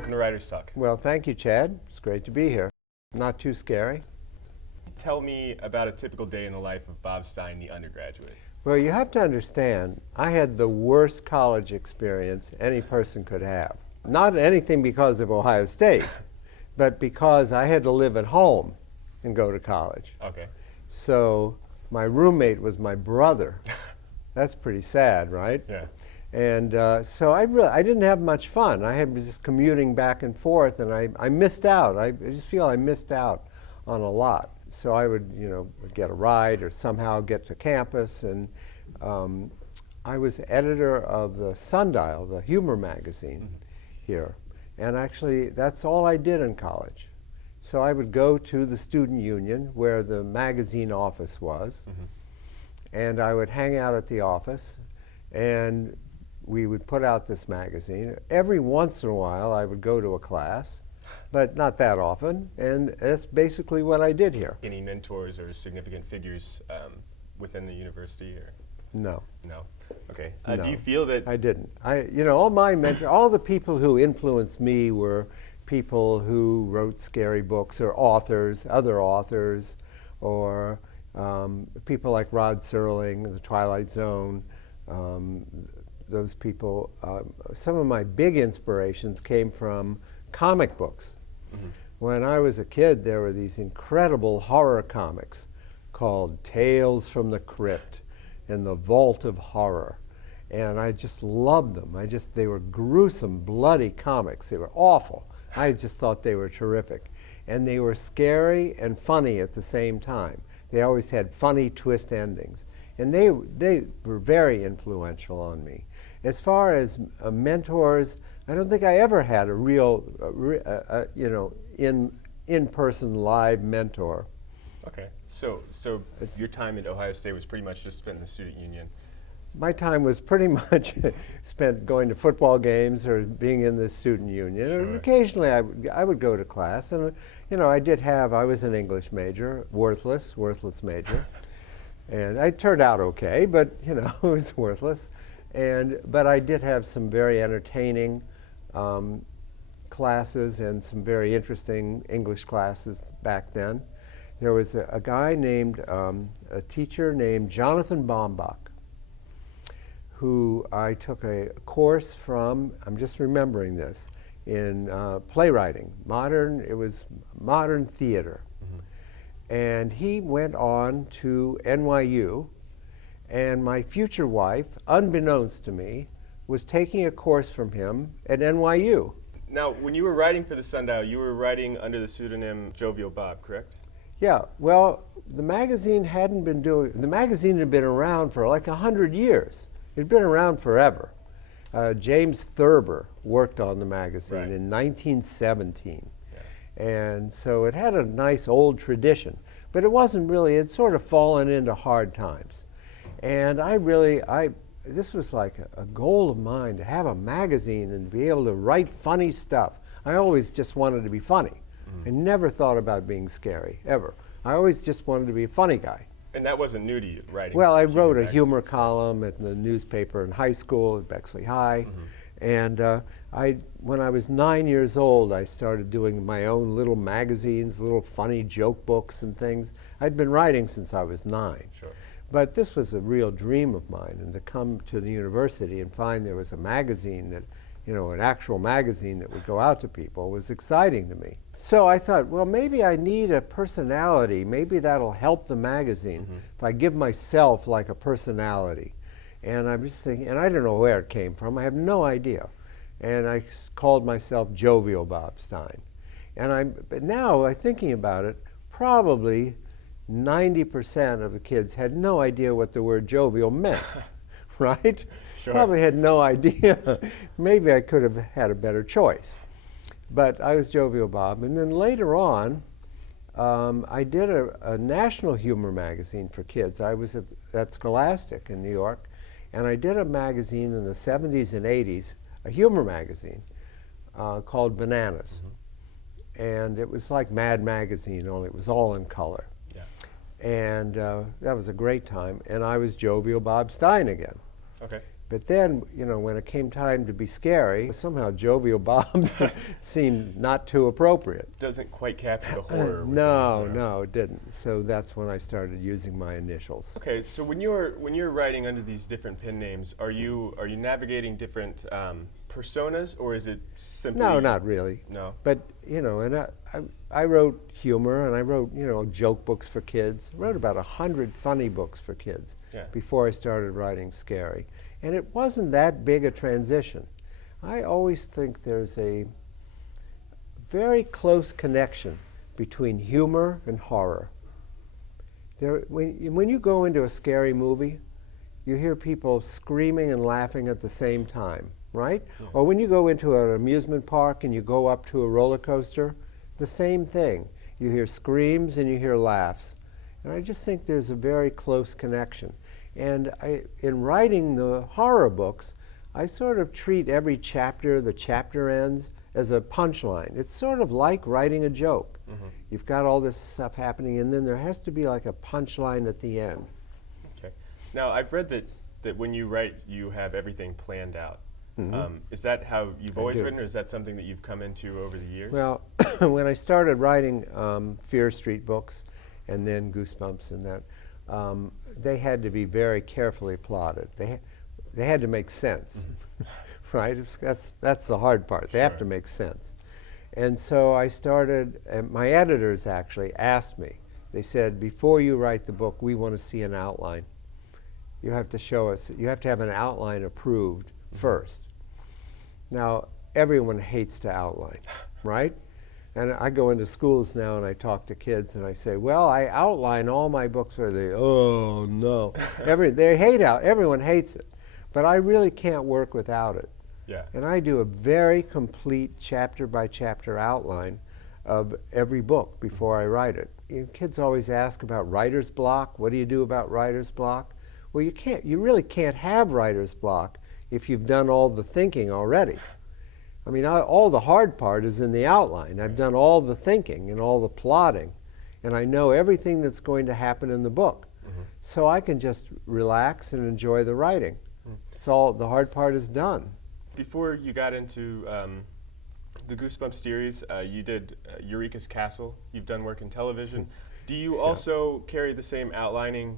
welcome to Writer's Talk. Well, thank you, Chad. It's great to be here. Not too scary. Tell me about a typical day in the life of Bob Stine, the undergraduate. Well, you have to understand, I had the worst college experience any person could have. Not anything because of Ohio State, but because I had to live at home and go to college. Okay. So my roommate was my brother. That's pretty sad, right? Yeah. And so I didn't have much fun. I was just commuting back and forth, and I missed out. I just feel I missed out on a lot. So I would, get a ride or somehow get to campus. And I was editor of the Sundial, the humor magazine here. And actually, that's all I did in college. So I would go to the student union where the magazine office was, and I would hang out at the office, and we would put out this magazine. Every once in a while, I would go to a class, but not that often, and that's basically what I did here. Any mentors or significant figures within the university? Or? No. No. Okay. No, do you feel that I didn't. All my mentors, all the people who influenced me were people who wrote scary books, or authors, other authors, or people like Rod Serling, The Twilight Zone. Those people, some of my big inspirations came from comic books. When I was a kid, there were these incredible horror comics called Tales from the Crypt and The Vault of Horror. And I just loved them. They were gruesome, bloody comics. They were awful. I just thought they were terrific. And they were scary and funny at the same time. They always had funny twist endings. And they were very influential on me. As far as mentors, I don't think I ever had a real, in-person live mentor. Okay. So your time at Ohio State was pretty much just spent in the student union. My time was pretty much spent going to football games or being in the student union. Sure. And occasionally I would go to class, and I was an English major, worthless major. And I turned out okay, but it was worthless. But I did have some very entertaining classes and some very interesting English classes back then. There was a guy named, a teacher named Jonathan Baumbach, who I took a course from, I'm just remembering this, in playwriting. It was modern theater. And he went on to NYU, and my future wife, unbeknownst to me, was taking a course from him at NYU. Now, when you were writing for the Sundial, you were writing under the pseudonym Jovial Bob, correct? Yeah, well, the magazine had been around for like 100 years. It had been around forever. James Thurber worked on the magazine in 1917. Yeah. And so it had a nice old tradition, but it wasn't really, it sort of fallen into hard times. And this was like a goal of mine, to have a magazine and be able to write funny stuff. I always just wanted to be funny. I never thought about being scary, ever. I always just wanted to be a funny guy. And that wasn't new to you, writing? Well, I wrote a humor column at the newspaper in high school at Bexley High. And when I was 9 years old, I started doing my own little magazines, little funny joke books and things. I'd been writing since I was 9. Sure. But this was a real dream of mine, and to come to the university and find there was a magazine that, an actual magazine that would go out to people was exciting to me. So I thought, well, maybe I need a personality. Maybe that'll help the magazine if I give myself like a personality. And I'm just thinking, and I don't know where it came from. I have no idea. And I called myself Jovial Bob Stine. But now, thinking about it, probably 90% of the kids had no idea what the word jovial meant, right? Sure. Probably had no idea. Maybe I could have had a better choice. But I was Jovial Bob. And then later on, I did a national humor magazine for kids. I was at Scholastic in New York, and I did a magazine in the 70s and 80s, a humor magazine called Bananas. And it was like Mad Magazine, only it was all in color. Yeah. And that was a great time. And I was Jovial Bob Stine again. Okay. But then, you know, when it came time to be scary, somehow Jovial Bob seemed not too appropriate. Doesn't quite capture the horror. No, it didn't. So that's when I started using my initials. Okay, so when you're writing under these different pen names, are you navigating different personas, or is it simply? No, not really. No. But you know, and I wrote humor, and I wrote, you know, joke books for kids. I wrote about 100 funny books for kids before I started writing scary. And it wasn't that big a transition. I always think there's a very close connection between humor and horror. When you go into a scary movie, you hear people screaming and laughing at the same time, right? Yeah. Or when you go into an amusement park and you go up to a roller coaster, the same thing. You hear screams and you hear laughs. And I just think there's a very close connection. And in writing the horror books, I sort of treat every chapter, the chapter ends, as a punchline. It's sort of like writing a joke. Mm-hmm. You've got all this stuff happening, and then there has to be like a punchline at the end. Okay. Now, I've read that when you write, you have everything planned out. Mm-hmm. Is that how you've always written, or is that something that you've come into over the years? Well, when I started writing Fear Street books, and then Goosebumps and that, they had to be very carefully plotted. They had to make sense, mm-hmm. right? That's the hard part. They have to make sense. And so I started, and my editors actually asked me, they said, before you write the book, we want to see an outline. You have to show us, you have to have an outline approved mm-hmm. first. Now, everyone hates to outline, right? And I go into schools now and I talk to kids and I say, well, I outline all my books, or they, oh no. Everyone hates it. But I really can't work without it. Yeah. And I do a very complete chapter by chapter outline of every book before I write it. Kids always ask about writer's block. What do you do about writer's block? Well, you really can't have writer's block if you've done all the thinking already. I mean, all the hard part is in the outline. I've done all the thinking and all the plotting, and I know everything that's going to happen in the book. Mm-hmm. So I can just relax and enjoy the writing. Mm-hmm. It's all, the hard part is done. Before you got into the Goosebumps series, you did Eureka's Castle. You've done work in television. Do you also carry the same outlining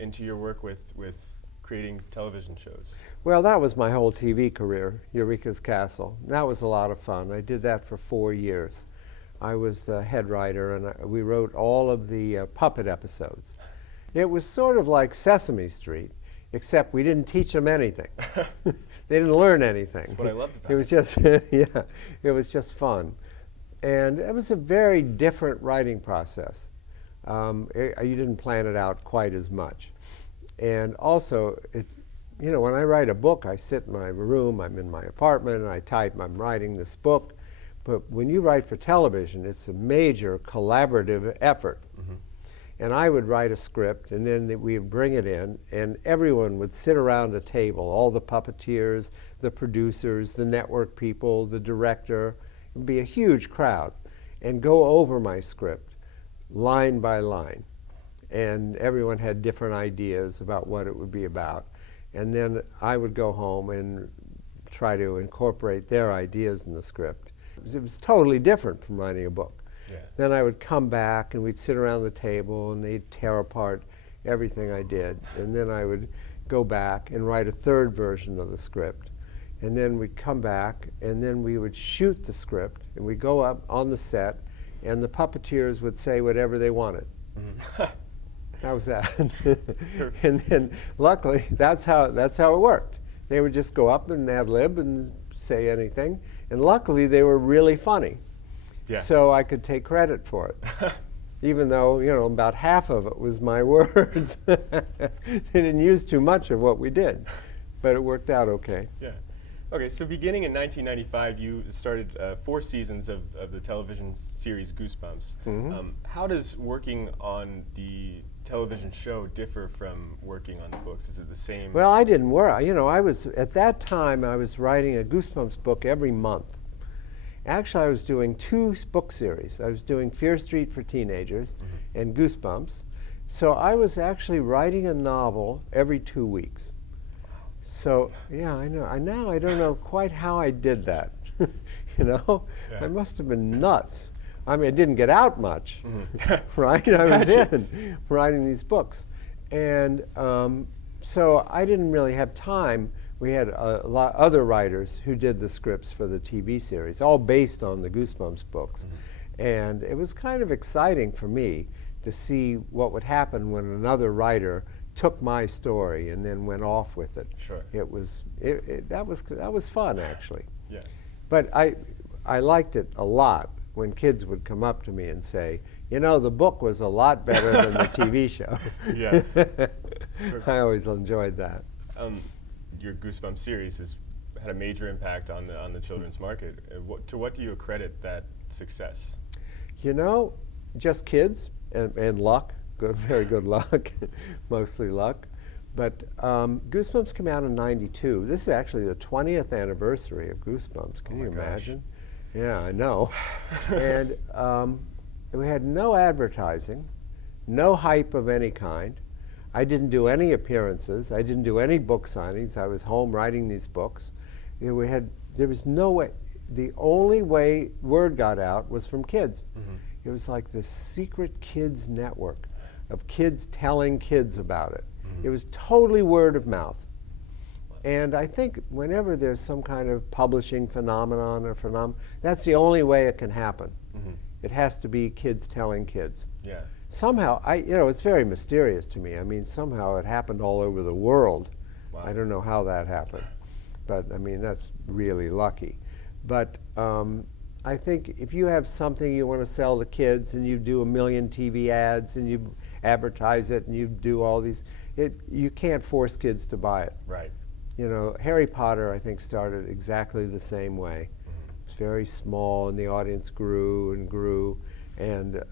into your work with creating television shows? Well, that was my whole TV career, Eureka's Castle. That was a lot of fun. I did that for 4 years. I was the head writer, and we wrote all of the puppet episodes. It was sort of like Sesame Street, except we didn't teach them anything. They didn't learn anything. That's what I loved about it. It was just, it was just fun. And it was a very different writing process. You didn't plan it out quite as much. And also, you know, when I write a book, I sit in my room, I'm in my apartment, and I type, I'm writing this book. But when you write for television, it's a major collaborative effort. Mm-hmm. And I would write a script, and then we would bring it in, and everyone would sit around a table, all the puppeteers, the producers, the network people, the director. It would be a huge crowd, and go over my script line by line. And everyone had different ideas about what it would be about. And then I would go home and try to incorporate their ideas in the script. It was totally different from writing a book. Yeah. Then I would come back and we'd sit around the table and they'd tear apart everything I did. And then I would go back and write a third version of the script. And then we'd come back and then we would shoot the script and we'd go up on the set and the puppeteers would say whatever they wanted. Mm-hmm. That was that. And then, luckily, that's how it worked. They would just go up and ad lib and say anything. And luckily, they were really funny. Yeah. So I could take credit for it. Even though, you know, about half of it was my words. They didn't use too much of what we did. But it worked out okay. Yeah. Okay, so beginning in 1995, you started 4 seasons of the television series Goosebumps. Mm-hmm. How does working on the television show differ from working on the books? Is it the same? Well, I didn't work. You know, at that time, I was writing a Goosebumps book every month. Actually, I was doing 2 book series. I was doing Fear Street for teenagers mm-hmm. and Goosebumps. So I was actually writing a novel every 2 weeks. So yeah, I know. I don't know quite how I did that. You know, Yeah. I must have been nuts. I mean, I didn't get out much, right? I was in writing these books, and so I didn't really have time. We had a lot other writers who did the scripts for the TV series, all based on the Goosebumps books, and it was kind of exciting for me to see what would happen when another writer took my story and then went off with it. Sure. That was fun, actually. Yeah. But I liked it a lot when kids would come up to me and say, you know, the book was a lot better than the TV show. Yeah. I always enjoyed that. Your Goosebumps series has had a major impact on the children's market. To what do you accredit that success? You know, just kids and luck, very good luck, mostly luck. But Goosebumps came out in '92. This is actually the 20th anniversary of Goosebumps. Can you imagine? Yeah, I know. And we had no advertising, no hype of any kind. I didn't do any appearances. I didn't do any book signings. I was home writing these books. There was no way. The only way word got out was from kids. It was like the secret kids network of kids telling kids about it. It was totally word of mouth. And I think whenever there's some kind of publishing phenomenon that's the only way it can happen. It has to be kids telling kids. Yeah. Somehow, it's very mysterious to me. I mean, somehow it happened all over the world. Wow. I don't know how that happened, but I mean, that's really lucky. But I think if you have something you want to sell to kids and you do 1 million TV ads and you advertise it and you do all these, you can't force kids to buy it. Right. You know, Harry Potter, I think, started exactly the same way. It was very small and the audience grew and grew. And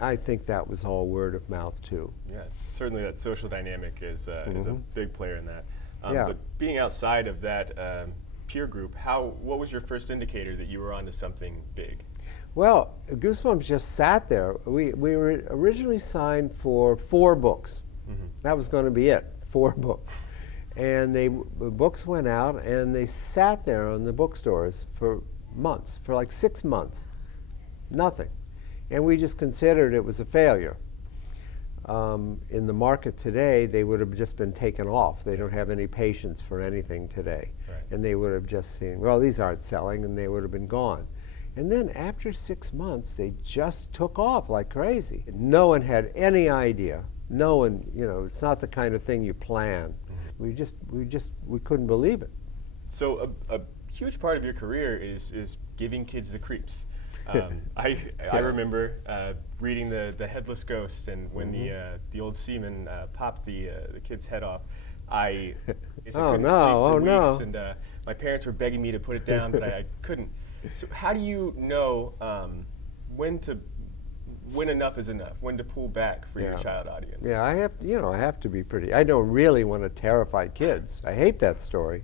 I think that was all word of mouth too. Yeah, certainly that social dynamic is a big player in that. Yeah. But being outside of that peer group, what was your first indicator that you were onto something big? Well, Goosebumps just sat there. We were originally signed for 4 books. That was going to be it, 4 books. And the books went out and they sat there on the bookstores for months, for like 6 months. Nothing. And we just considered it was a failure. In the market today, they would have just been taken off. They don't have any patience for anything today. Right. And they would have just seen, well, these aren't selling, and they would have been gone. And then after 6 months, they just took off like crazy. No one had any idea. No one, it's not the kind of thing you plan. We couldn't believe it. So a huge part of your career is giving kids the creeps. I remember reading the Headless Ghost, and when the old seaman popped the kid's head off, I couldn't sleep for weeks, and my parents were begging me to put it down, but I couldn't. So how do you know when enough is enough, when to pull back for your child audience? Yeah, I have to be pretty. I don't really want to terrify kids. I hate that story,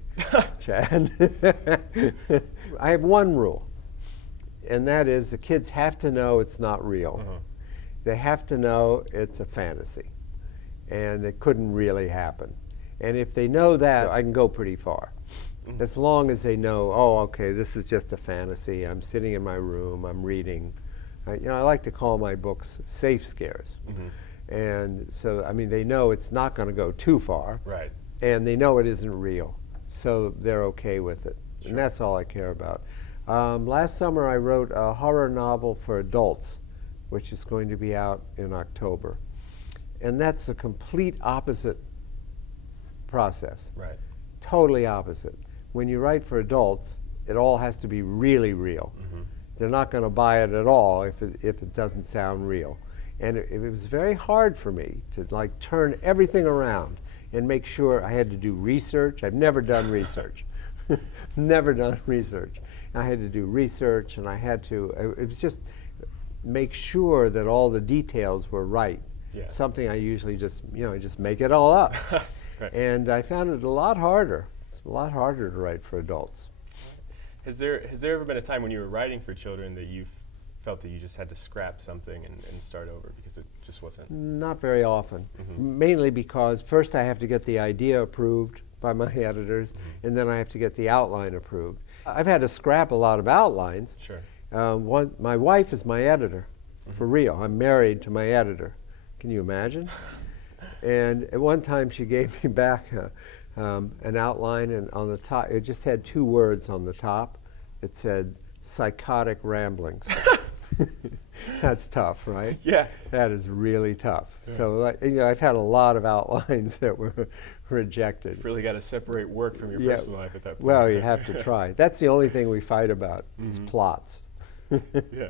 Chad. I have one rule. And that is the kids have to know it's not real. They have to know it's a fantasy and it couldn't really happen. And if they know that, I can go pretty far. As long as they know, oh, okay, this is just a fantasy. I'm sitting in my room, I'm reading. I like to call my books safe scares. And so, I mean, they know it's not going to go too far. Right. And they know it isn't real. So they're okay with it. Sure. And that's all I care about. Last summer I wrote a horror novel for adults, which is going to be out in October. And that's the complete opposite process. Right. Totally opposite. When you write for adults, it all has to be really real. They're not going to buy it at all if it doesn't sound real. And it was very hard for me to turn everything around and make sure. I had to do research. I've never done research. Never done research. I had to do research, and it was just make sure that all the details were right. Yeah. Something I usually just make it all up. Right. And I found it a lot harder. It's a lot harder to write for adults. Has there ever been a time when you were writing for children that you felt that you just had to scrap something and start over because it just wasn't? Not very often. Mainly because first I have to get the idea approved, by my editors, and then I have to get the outline approved. I've had to scrap a lot of outlines. Sure. My wife is my editor, for real. I'm married to my editor. Can you imagine? And at one time she gave me back an outline, and on the top, it just had 2 words on the top. It said, psychotic ramblings. That's tough, right? Yeah. That is really tough. Yeah. So, I've had a lot of outlines that were rejected. You've really got to separate work from your Yeah. personal life at that point. Well, you have to try. That's the only thing we fight about is plots. Yeah.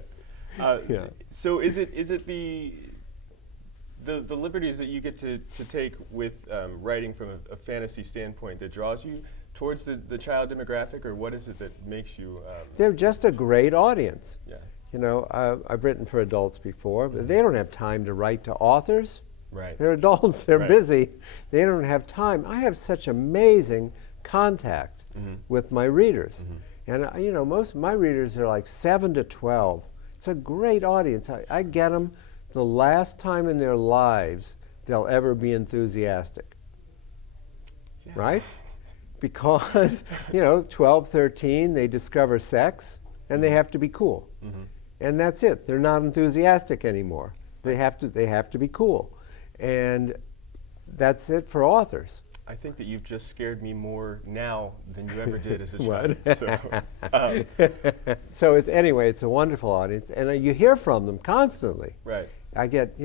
Yeah. So is it the liberties that you get to take with writing from a fantasy standpoint that draws you towards the child demographic, or what is it that makes you? They're just a great audience. Yeah. I've written for adults before, but they don't have time to write to authors. Right. They're adults, they're Right. busy. They don't have time. I have such amazing contact with my readers. And most of my readers are like 7 to 12. It's a great audience. I get them the last time in their lives they'll ever be enthusiastic. Yeah. Right? Because, 12, 13, they discover sex and they have to be cool. And that's it. They're not enthusiastic anymore. They have to be cool. And that's it for authors. I think that you've just scared me more now than you ever did as a What? child. So anyway, it's a wonderful audience, and you hear from them constantly. Right. I get,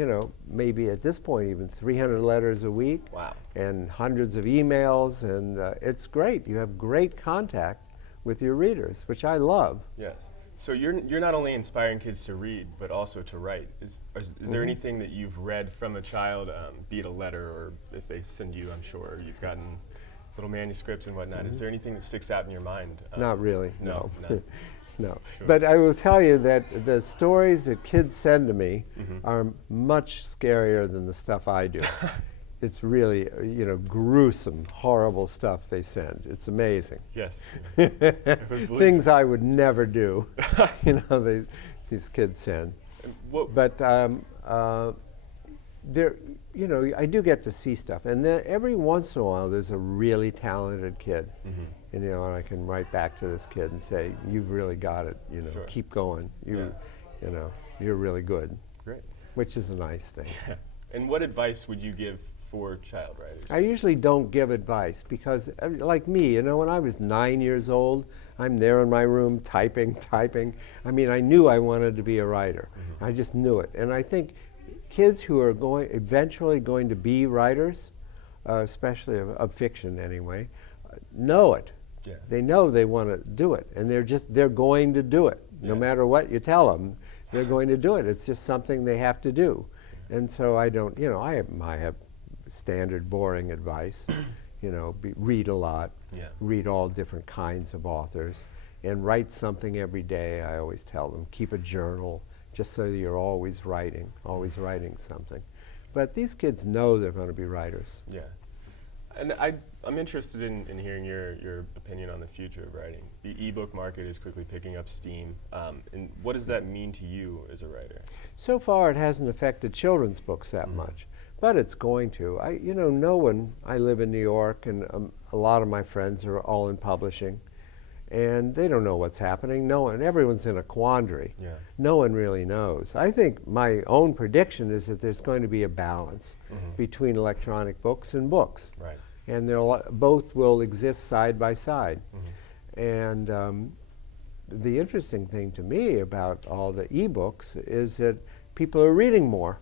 maybe at this point even 300 letters a week. Wow. And hundreds of emails, and it's great. You have great contact with your readers, which I love. Yes. So you're not only inspiring kids to read, but also to write. Is there anything that you've read from a child, be it a letter, or if they send you, I'm sure you've gotten little manuscripts and whatnot. Is there anything that sticks out in your mind? Not really, No. No. Sure. But I will tell you that the stories that kids send to me are much scarier than the stuff I do. It's really, gruesome, horrible stuff they send. It's amazing. Yes. Things I would never do, these kids send. But there, I do get to see stuff, and then every once in a while there's a really talented kid, and I can write back to this kid and say, "You've really got it. Sure. Keep going. You're really good." Great. Which is a nice thing. Yeah. And what advice would you give for child writers? I usually don't give advice because, like me, when I was 9 years old, I'm there in my room typing. I mean, I knew I wanted to be a writer. I just knew it. And I think kids who are eventually going to be writers, especially of fiction anyway, know it. Yeah. They know they want to do it, and they're going to do it. No matter what you tell them, they're going to do it. It's just something they have to do. And so I don't, I have standard boring advice, read a lot, read all different kinds of authors, and write something every day. I always tell them, keep a journal, just so that you're always writing something. But these kids know they're going to be writers. Yeah. And I'm interested in hearing your opinion on the future of writing. The ebook market is quickly picking up steam. And what does that mean to you as a writer? So far, it hasn't affected children's books that much, but it's going to. I live in New York, and a lot of my friends are all in publishing, and they don't know what's happening. Everyone's in a quandary. Yeah. No one really knows. I think my own prediction is that there's going to be a balance between electronic books and books. Right. And both will exist side by side. And the interesting thing to me about all the e-books is that people are reading more.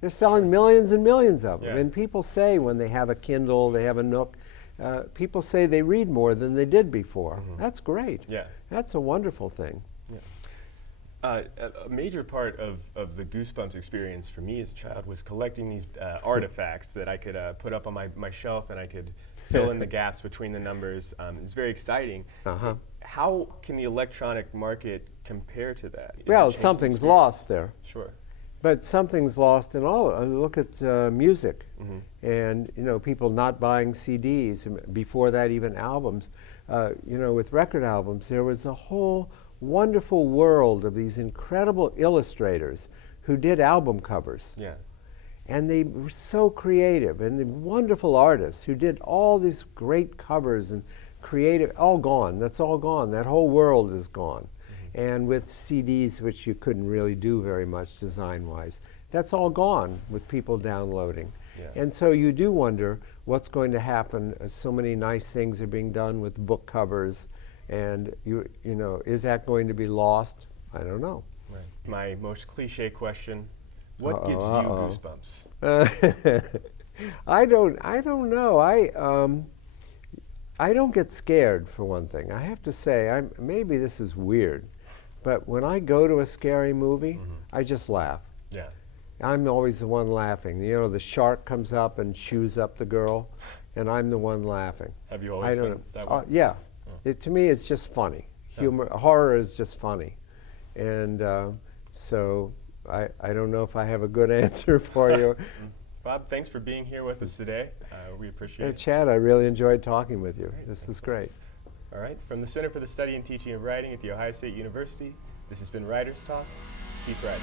They're selling millions and millions of them. Yeah. And people say when they have a Kindle, they have a Nook, people say they read more than they did before. That's great. Yeah. That's a wonderful thing. Yeah. A major part of the Goosebumps experience for me as a child was collecting these artifacts that I could put up on my shelf, and I could fill in the gaps between the numbers. It's very exciting. How can the electronic market compare to that? Well, something's lost there. Sure. But something's lost in all. Look at music, and people not buying CDs. Before that, even albums. With record albums, there was a whole wonderful world of these incredible illustrators who did album covers. Yeah. And they were so creative, and the wonderful artists who did all these great covers and creative, all gone. That's all gone. That whole world is gone. And with CDs, which you couldn't really do very much design-wise, that's all gone with people downloading. Yeah. And so you do wonder what's going to happen. So many nice things are being done with book covers, and you know, is that going to be lost? I don't know. Right. My most cliche question: what Uh-oh, gives you uh-oh. goosebumps? I don't know. I don't get scared, for one thing. I have to say, maybe this is weird, but when I go to a scary movie, I just laugh. Yeah. I'm always the one laughing. You know, the shark comes up and chews up the girl, and I'm the one laughing. Have you always been that way? Yeah. To me, it's just funny. Humor, horror is just funny. And so I don't know if I have a good answer for you. Bob, thanks for being here with us today. We appreciate it. Chad, I really enjoyed talking with you. This is great. All right. From the Center for the Study and Teaching of Writing at The Ohio State University, this has been Writers Talk. Keep writing.